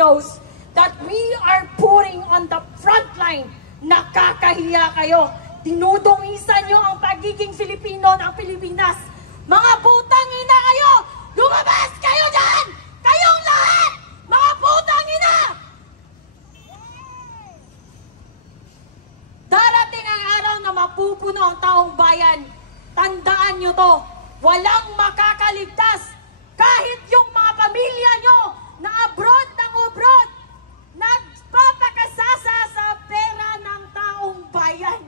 Filipinos that we are putting on the front line. Nakakahiya kayo. Dinudungisan nyo ang pagiging Filipino ng Pilipinas. Mga putang ina kayo! Lumabas kayo dyan! Kayong lahat! Mga putang ina! Darating ang araw na mapupuno ang taong bayan. Tandaan nyo to. Walang makakaligtas. Kahit yung mga pamilya nyo na abroad ng abroad, nagpapakasasa sa pera ng taong bayan.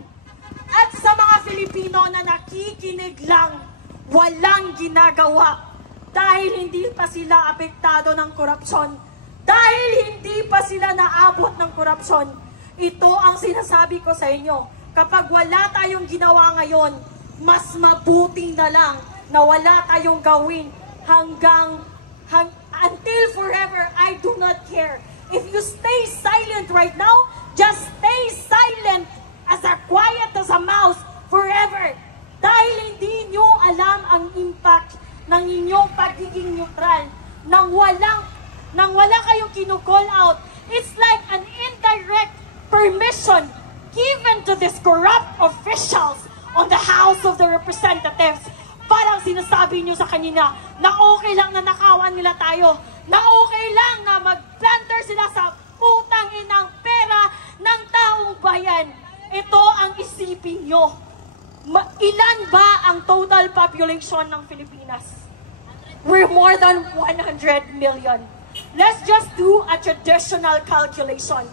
At sa mga Filipino na nakikinig lang, walang ginagawa dahil hindi pa sila apektado ng korupsyon, dahil hindi pa sila naabot ng korupsyon. Ito ang sinasabi ko sa inyo. Kapag wala tayong ginawa ngayon, mas mabuti na lang na wala tayong gawin until forever. I do not care. If you stay silent right now, just stay silent as quiet as a mouse forever. Dahil hindi nyo alam ang impact ng inyong pagiging neutral. Nang wala kayong kinu-call out, it's like an indirect permission given to these corrupt officials on the House of the Representatives. Parang sinasabi nyo sa kanina na okay lang na nakawan nila tayo, na okay lang na mag-plunder sila sa putang inang pera ng taong bayan. Ito ang isipin nyo. Ilan ba ang total population ng Pilipinas? We're more than 100 million. Let's just do a traditional calculation.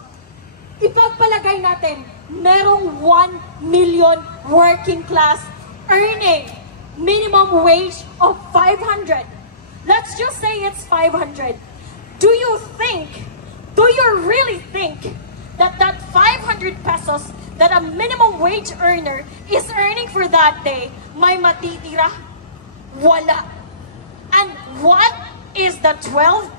Ipagpalagay natin, merong 1 million working class earning minimum wage of 500. Let's just say it's 500. Do you really think that 500 pesos that a minimum wage earner is earning for that day may matitira? Wala. And what is the 12%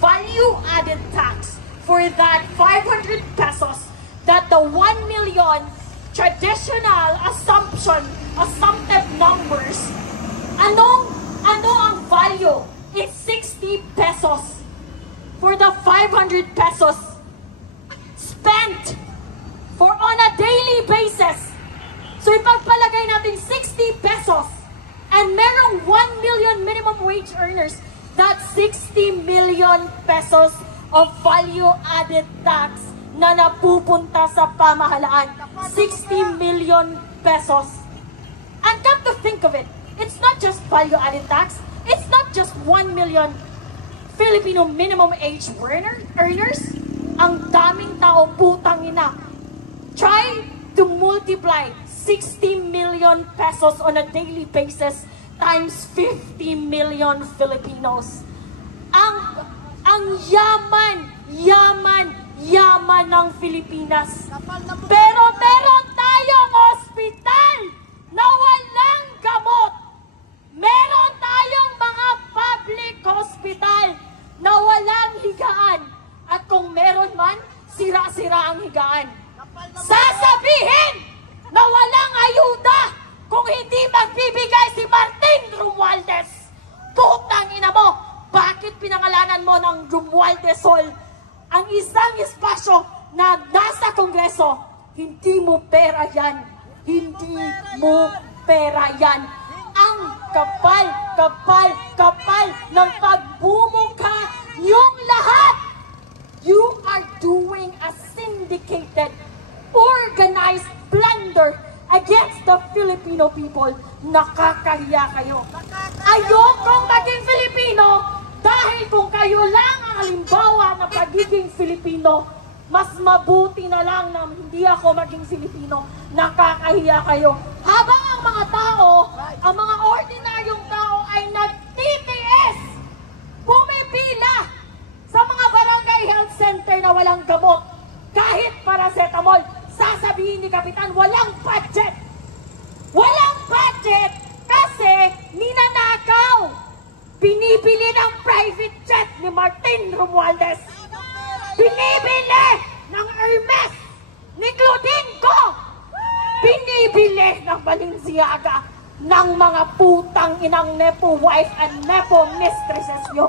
value-added tax for that 500 pesos that the 1 million traditional assumptive numbers? Ano ang value? It's 60 pesos for the 500 pesos spent for on a daily basis. So ipagpalagay natin 60 pesos and merong 1 million minimum wage earners, that's 60 million pesos of value-added tax na napupunta sa pamahalaan. 60 million pesos. And come to think of it, it's not just value-added tax, it's not just 1 million Filipino minimum age earners. Ang daming tao, putang ina. Try to multiply 60 million pesos on a daily basis times 50 million Filipinos. Ang yaman ng Pilipinas. Pero meron tayong ospital na walang gamot. Meron tayong mga public hospital na walang higaan. At kung meron man, sira-sira ang higaan. Sasabihin na walang ayuda kung hindi magbibigay si Martin Romualdez. Putang ina mo, bakit pinangalanan mo ng Romualdez Hall ang isang espasyo na nasa Kongreso? Hindi mo pera yan. Hindi mo pera yan. Ang kapal ng pagbumungka yung lahat. You are doing a syndicated, organized plunder against the Filipino people. Nakakahiya kayo. Ayokong maging Filipino dahil kung kayo lang ang halimbawa ng pagiging Filipino, mas mabuti na lang na hindi ako maging Filipino. Nakakahiya kayo. Habang ang mga tao, ang mga ordinaryong tao ay nagtitiis, pumipila sa mga barangay health center na walang gamot. Kahit paracetamol, sasabihin ni Kapitan, walang budget. Walang budget kasi ninanakaw. Binibili ng private jet ni Martin Romualdez. Binibili ng Hermes ni Clodenco. Binibili ng Balenciaga ng mga putang inang nepo wife and nepo mistresses nyo.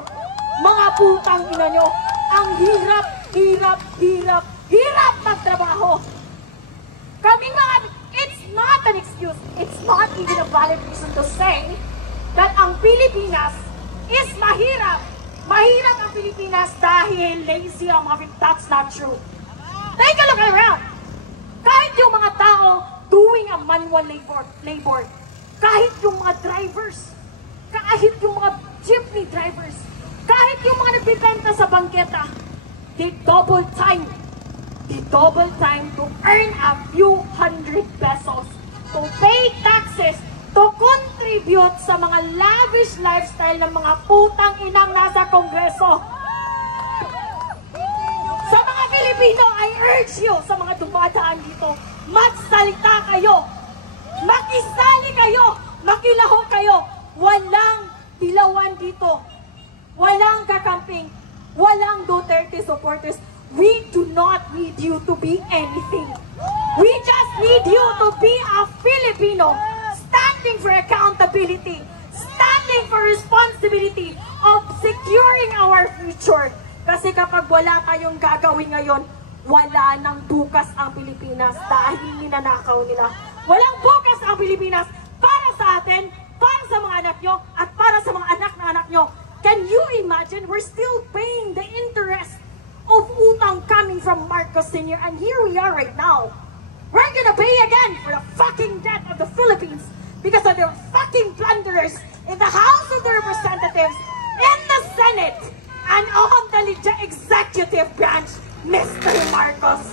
Mga putang ina nyo. Ang hirap magtrabaho. Kaming mga, it's not an excuse. It's not even a valid reason to say that ang Pilipinas is mahirap. Mahirap ang Pilipinas dahil lazy ang mga Pilipino. That's not true. Take a look around. Kahit yung mga tao doing a manual labor, kahit yung mga drivers, kahit yung mga jeepney drivers, kahit yung mga nagbibenta sa bangketa, they double time to earn a few hundred pesos, to pay taxes, to contribute sa mga lavish lifestyle ng mga putang inang nasa Kongreso. Sa mga Pilipino, I urge you, sa mga dumadaan dito, magsalita kayo, makisali kayo, makilahok kayo. Walang dilawan dito, walang kakamping, walang Duterte supporters. We do not need you to be anything. We just need you to be a Filipino, standing for accountability, standing for responsibility of securing our future. Kasi kapag wala tayong gagawin ngayon, wala nang bukas ang Pilipinas dahil ninanakaw nila. Walang bukas ang Pilipinas para sa atin, para sa mga anak nyo, at para sa mga anak ng anak nyo. Can you imagine? We're still paying the interest of utang coming from Marcos Sr. And here we are right now. We're gonna pay again for the fucking debt of the Philippines because of their fucking plunderers in the House of the Representatives, in the Senate, and on the executive branch, Mr. Marcos.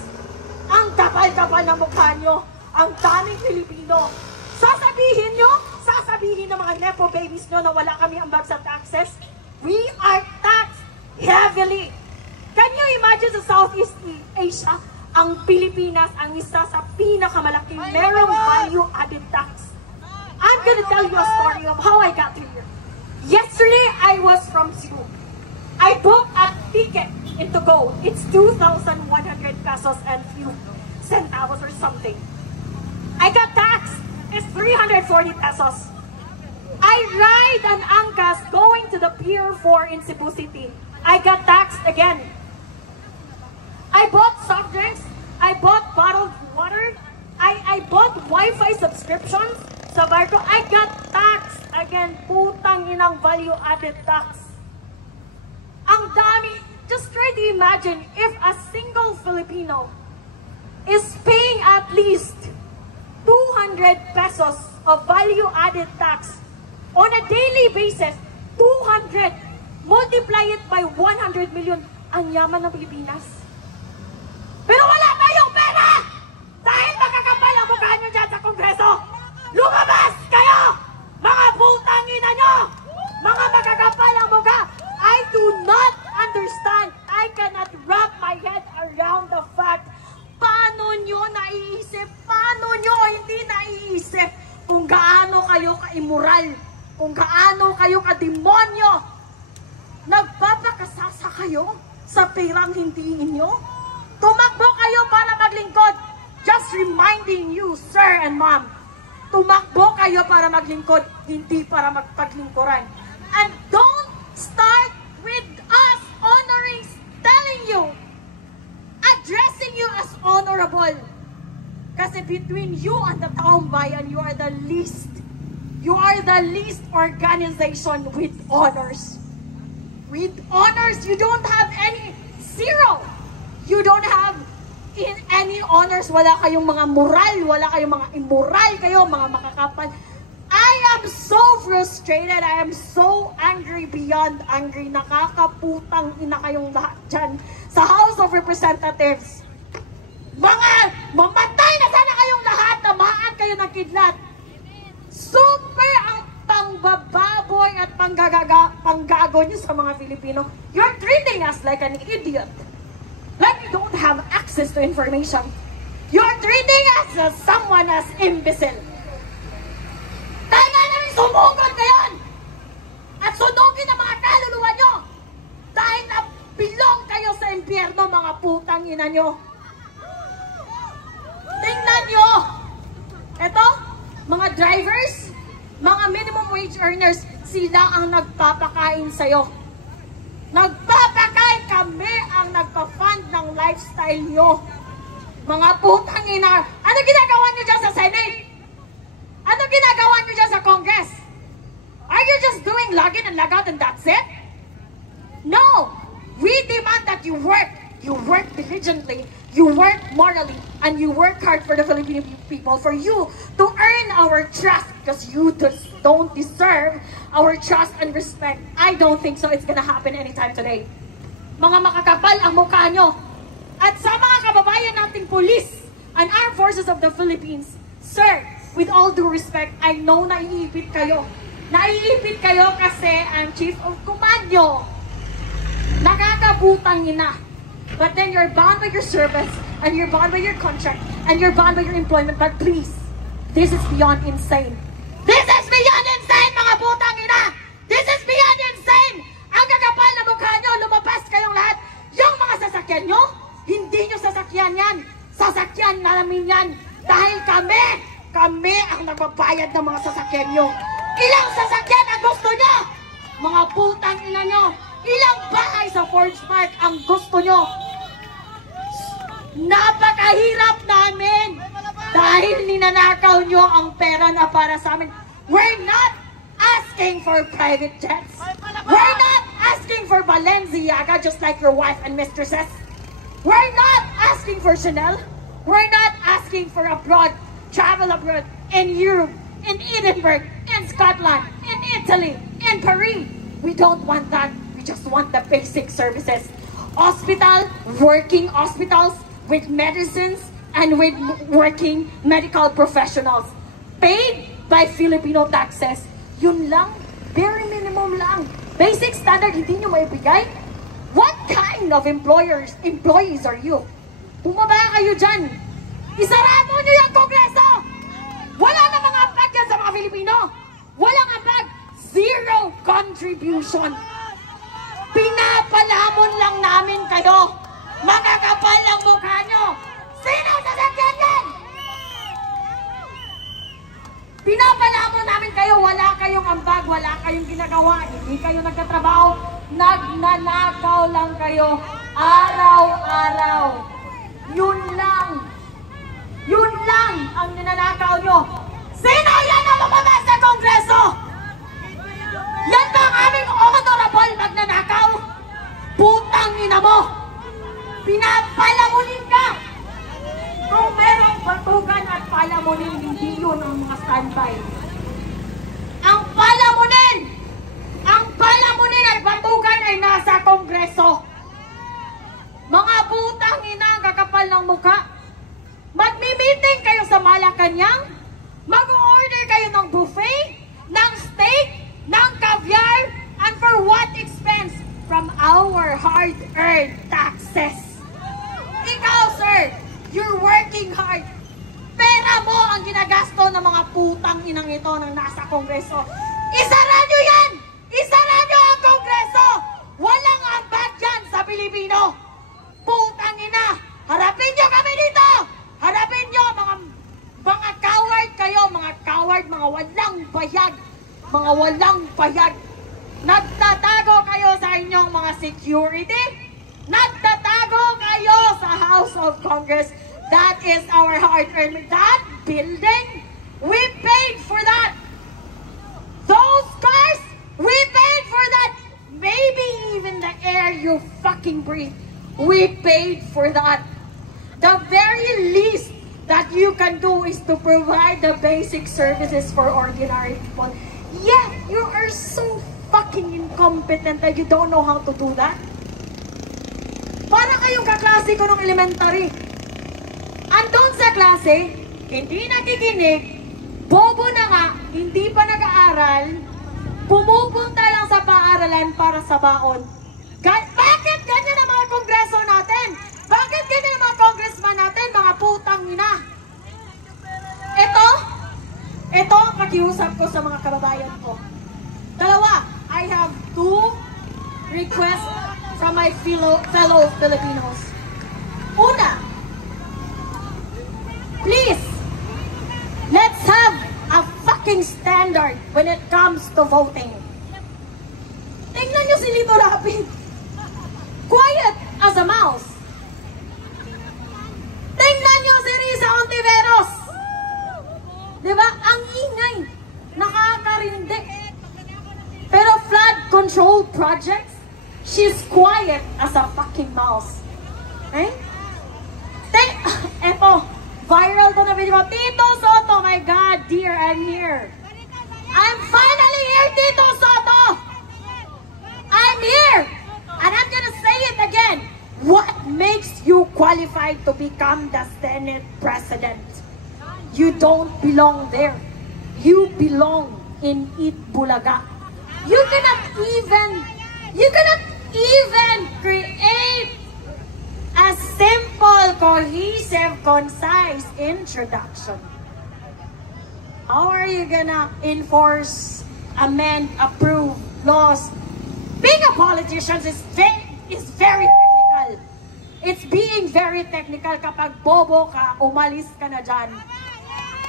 Ang kapal-kapal na mukha nyo, ang daming Pilipino. Sasabihin ng mga Nepo babies nyo na wala kami ambag sa taxes. We are taxed heavily. Can you imagine sa Southeast Asia, ang Pilipinas ang isa sa pinakamalaking merong value-added tax. I'm gonna tell you a story of how I got here. Yesterday, I was from Cebu. I booked a ticket to go. It's 2,100 pesos and few centavos or something. I got taxed. It's 340 pesos. I ride an Angkas going to the Pier 4 in Cebu City. I got taxed again. I bought soft drinks. I bought bottled water. I bought Wi-Fi subscriptions sa barko. I got taxed again. Putang inang value-added tax. Ang dami. Just try to imagine if a single Filipino is paying at least 200 pesos of value-added tax on a daily basis. 200. Multiply it by 100 million. Ang yaman ng Pilipinas. Pero wala tayong pera! Dahil makakapal ang mukha nyo dyan sa Kongreso! Lumabas kayo! Mga putang ina nyo! Mga makakapal ang mukha! I do not understand. I cannot wrap my head around the fact. Paano nyo naiisip? Paano nyo hindi naiisip kung gaano kayo ka-immoral? Kung gaano kayo ka-demonyo? Nagpapakasasa kayo sa perang hindi inyo? Tumakbo kayo para maglingkod. Just reminding you, sir and ma'am, tumakbo kayo para maglingkod, hindi para magpaglingkuran. And don't start with us honoring, telling you, addressing you as honorable. Kasi between you and the taong bayan, you are the least. You are the least organization with honors. With honors, you don't have any, zero. You don't have in any honors. Wala kayong mga moral, wala kayong mga immoral kayo, mga makakapal. I am so frustrated. I am so angry beyond angry. Nakakaputang ina kayong lahat dyan sa House of Representatives. Mga mamatay na sana kayong lahat, tamaan kayo ng kidlat. Super ang pangbababoy at panggago nyo sa mga Filipino. You're treating us like an idiot. Like we don't have access to information. You're treating us as someone as imbecile. Dahil nga namin sumugod ngayon at sunugin ang mga kaluluwa nyo dahil nabilong kayo sa impyerno, mga putang ina nyo. Tingnan nyo. Eto, mga drivers, mga minimum wage earners, sila ang nagpapakain sa'yo. Nagpapakain ka kami ang nagpa-fund ng lifestyle nyo. Mga putang ina. Ano ginagawa nyo dyan sa Senate? Ano ginagawa nyo dyan sa Congress? Are you just doing log in and log out and that's it? No! We demand that you work diligently, you work morally, and you work hard for the Filipino people, for you to earn our trust, because you don't deserve our trust and respect. I don't think so it's gonna happen anytime today. Mga makakapal ang mukha nyo. At sa mga kababayan nating police and armed forces of the Philippines, sir, with all due respect, I know naiipit kayo. Naiipit kayo kasi ang chief of command nyo. Nakakabutang ina. But then you're bound by your service, and you're bound by your contract, and you're bound by your employment. But please, this is beyond insane. This is beyond insane, mga butang ina! This is beyond insane! Ang kakapal na mukha nyo, lumabas kayong lahat. Yung mga sasakyan nyo, hindi nyo sasakyan yan. Sasakyan namin yan. Dahil kami ang nagbabayad ng mga sasakyan nyo. Ilang sasakyan ang gusto nyo? Mga putang ina nyo. Ilang bahay sa Forge Park ang gusto nyo? Napakahirap namin dahil ninanakaw nyo ang pera na para sa amin. We're not asking for private jets. We're not asking for Balenciaga just like your wife and mistresses. We're not asking for Chanel. We're not asking for travel abroad in Europe, in Edinburgh, in Scotland, in Italy, in Paris. We don't want that. Just want the basic services. Working hospitals with medicines and with working medical professionals. Paid by Filipino taxes. Yun lang. Very minimum lang. Basic standard, hindi nyo maibigay? What kind of employees are you? Bumaba kayo dyan. Isarado nyo yung Kongreso! Wala na mga ambag yan sa mga Filipino. Walang ambag. Zero contribution. Pinapalamon lang namin kayo. Mga kapal ang mukha nyo. Sino sasakyan yan? Pinapalamon namin kayo. Wala kayong ambag, wala kayong ginagawa. Hindi kayo nagtatrabaho. Nagnanakaw lang kayo. Araw-araw. Yun lang. Yun lang ang ninanakaw nyo. Sino yan ang lumabas sa Kongreso? Yan ba ang aming honorable magnanakaw? Putang ina mo! Pinapalamunin ka! Kung merong batugan at palamunin, hindi yun ang mga standby. Ang palamunin at batugan ay nasa Kongreso. Mga putang ina ang kakapal ng mukha. Magmi-meeting kayo sa Malacanang? Mag-order kayo ng buffet? Ng steak? Ng caviar, and for what expense? From our hard-earned taxes. Ikaw, sir, you're working hard. Pera mo ang ginagasto ng mga putang inang ito ng nasa Kongreso. Isara nyo yan! Isara nyo ang Kongreso! Walang ambag yan sa Pilipino. Putang ina! Harapin nyo kami dito! Harapin nyo, mga coward kayo, mga coward, mga walang bayag. Mga walang bayag. Nagtatago kayo sa inyong mga security. Nagtatago kayo sa House of Congress. That is our hard-earned. That building, we paid for that. Those cars, we paid for that. Maybe even the air you fucking breathe, we paid for that. The very least that you can do is to provide the basic services for ordinary people. Yeah, you are so fucking incompetent that you don't know how to do that. Para kayong kaklase ko nung elementary. Andun sa klase, hindi nakikinig, bobo na nga, hindi pa nag-aaral, pumupunta lang sa paaralan para sa baon. Bakit ganyan ang mga kongreso natin? Bakit ganyan ang mga congressman natin, mga putang ina? Ito ang pakiusap ko sa mga kababayan ko. Dalawa, I have two requests from my fellow Filipinos. Una, please, let's have a fucking standard when it comes to voting. Tingnan nyo si Lito Lapid. quiet as a mouse. Tingnan nyo si Risa Ontiveros. Diba? Ang ingay. Nakakarindi. Pero flood control projects, she's quiet as a fucking mouse. Eh? Eto, viral to na video. Tito Soto, my God, dear, I'm here. I'm finally here, Tito Soto! I'm here! And I'm gonna say it again. What makes you qualified to become the Senate President? You don't belong there. You belong in Itbulaga. You cannot even create a simple, cohesive, concise introduction. How are you gonna enforce, amend, approve laws? Being a politician is very technical. It's being very technical. Kapag bobo ka, umalis ka na dyan.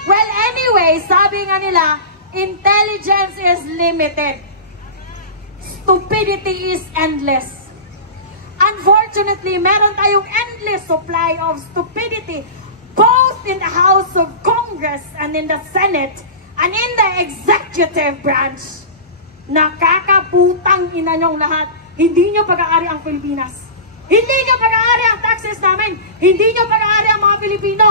Well, anyway, sabi nga nila, intelligence is limited. Stupidity is endless. Unfortunately, meron tayong endless supply of stupidity both in the House of Congress and in the Senate and in the executive branch. Nakakaputang ina nyong lahat. Hindi nyo pag-aari ang Pilipinas. Hindi nyo pag-aari ang taxes namin. Hindi nyo pag-aari ang mga Pilipino.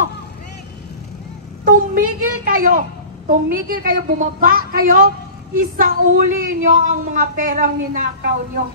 Tumigil kayo. Tumigil kayo, bumaba kayo. Isauli nyo ang mga perang ninakaw nyo.